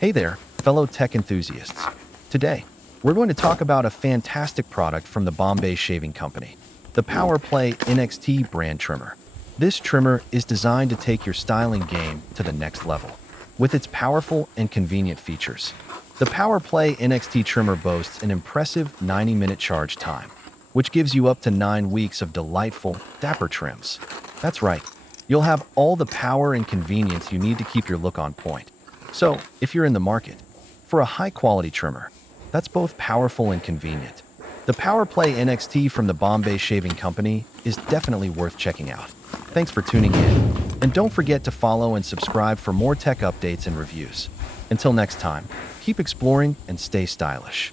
Hey there, fellow tech enthusiasts. Today, we're going to talk about a fantastic product from the Bombay Shaving Company, the PowerPlay NXT brand trimmer. This trimmer is designed to take your styling game to the next level. With its powerful and convenient features, the PowerPlay NXT trimmer boasts an impressive 90-minute charge time, which gives you up to 9 weeks of delightful, dapper trims. That's right, you'll have all the power and convenience you need to keep your look on point. So, if you're in the market for a high-quality trimmer that's both powerful and convenient, the PowerPlay NXT from the Bombay Shaving Company is definitely worth checking out. Thanks for tuning in, and don't forget to follow and subscribe for more tech updates and reviews. Until next time, keep exploring and stay stylish.